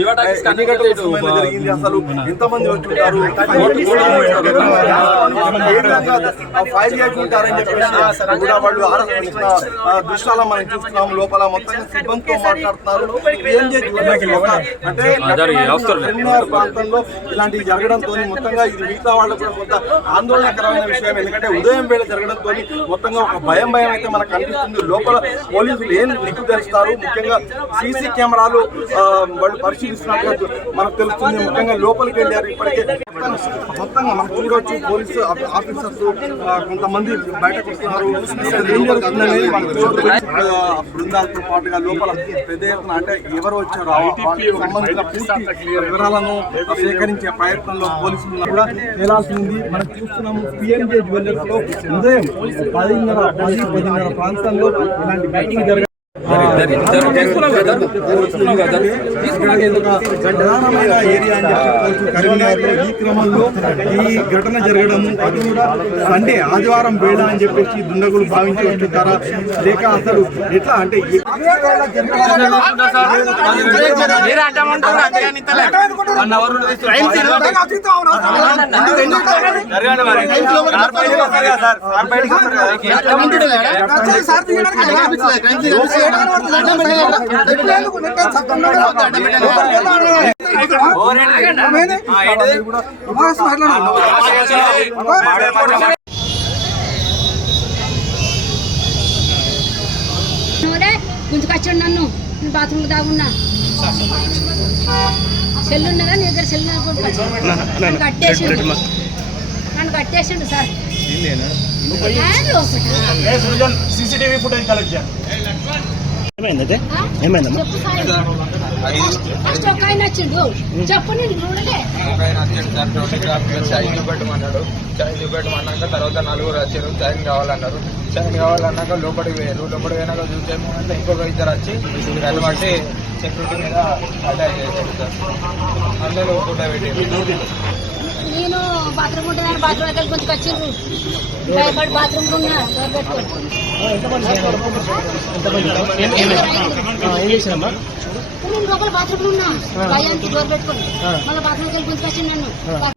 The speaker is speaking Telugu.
ఎన్ని గంటల సమయంలో జరిగింది, అసలు ఎంతమంది వచ్చుంటారు, ఏ విధంగా ఫైర్ చేసుకుంటారని చెప్పేసి కూడా వాళ్ళు ఆరాధిస్తున్న దృశ్యాలను మనం చూస్తున్నాం. లోపల మొత్తం సిబ్బందితో మాట్లాడుతున్నారు. ఏం అంటే ప్రాంతంలో ఇలాంటివి జరగడంతో మొత్తంగా ఇది మిగతా వాళ్ళకు కూడా కొంత ఆందోళనకరమైన విషయం. ఎందుకంటే ఉదయం వేళ జరగడంతో మొత్తంగా ఒక భయం అయితే మనకు కనిపిస్తుంది. లోపల పోలీసులు ఏం నిగ్గు తెలుస్తారు, ముఖ్యంగా సీసీ కెమెరాలు వాళ్ళు పరిశీలిస్తున్నట్టు మనకు తెలుస్తుంది. ముఖ్యంగా లోపలికి వెళ్ళారు. ఇప్పటికే మొత్తంగా మనం చూడవచ్చు పోలీసు ఆఫీసర్స్ కొంతమంది బయటకు వస్తున్నారు. ఏం జరుగుతుందనేది బృందాలతో పాటుగా లోపల పెద్ద ఎత్తున అంటే ఎవరు వచ్చారో సంబంధించిన పూర్తి వివరాలను సేకరించే ప్రయత్నంలో పోలీసులు కూడా తేలాల్సింది. మనం చూస్తున్నాము పిఎంజే జ్యువెలర్స్ లో ఉదయం 10:30 ప్రాంతంలో ఇలాంటి మీటింగ్ జరగ ప్రధానమైన ఏరియా అని చెప్పుకోవచ్చు కరీంనగర్లో. ఈ క్రమంలో ఈ ఘటన జరగడము అది కూడా సండే ఆదివారం వేళ అని చెప్పేసి దుండగులు భావించి వచ్చుంటారా, లేక అసలు ఎట్లా అంటే గుంజుకొచ్చాడు నన్ను. బాత్రూమ్ దాగున్నా సెల్ ఉన్నదా నీ దగ్గర సెల్ నన్ను కట్టేసిండు సార్. సీసీటీవీ ఫుటేజ్ కలెక్ట్ చేయండి. ఏమైందంటే ఏమైందమ్మా? ఒక ఆయన వచ్చిండు చెప్పు నేను చూడలే. చైన్ చూపెట్టమన్నాడు. చైన్ చూపెట్టమన్నాక తర్వాత నలుగురు వచ్చారు. చైన్ కావాలన్నారు. చైన్ కావాలన్నాక లోపలికి పోయారు. లోపలికి పోయినాక చూసాము అంటే ఇంకొక ఇద్దరు వచ్చి దాన్ని బట్టి సెక్యూరిటీ మీద అటాక్ చేశారు సార్. అందరూ ఫోటో పెట్టి నేను బాత్రూమ్ ఉంటున్నాను. బాత్రూమ్ దగ్గర కొంచెం వచ్చిండ్రు. భయపడి బాత్రూమ్ ఉన్నా నేను లోపల బాత్రూమ్ ఉన్నా. భయానికి డోర్ పెట్టుకుని మళ్ళీ బాత్రూమ్ దగ్గర కొంచెం వచ్చింది. నన్ను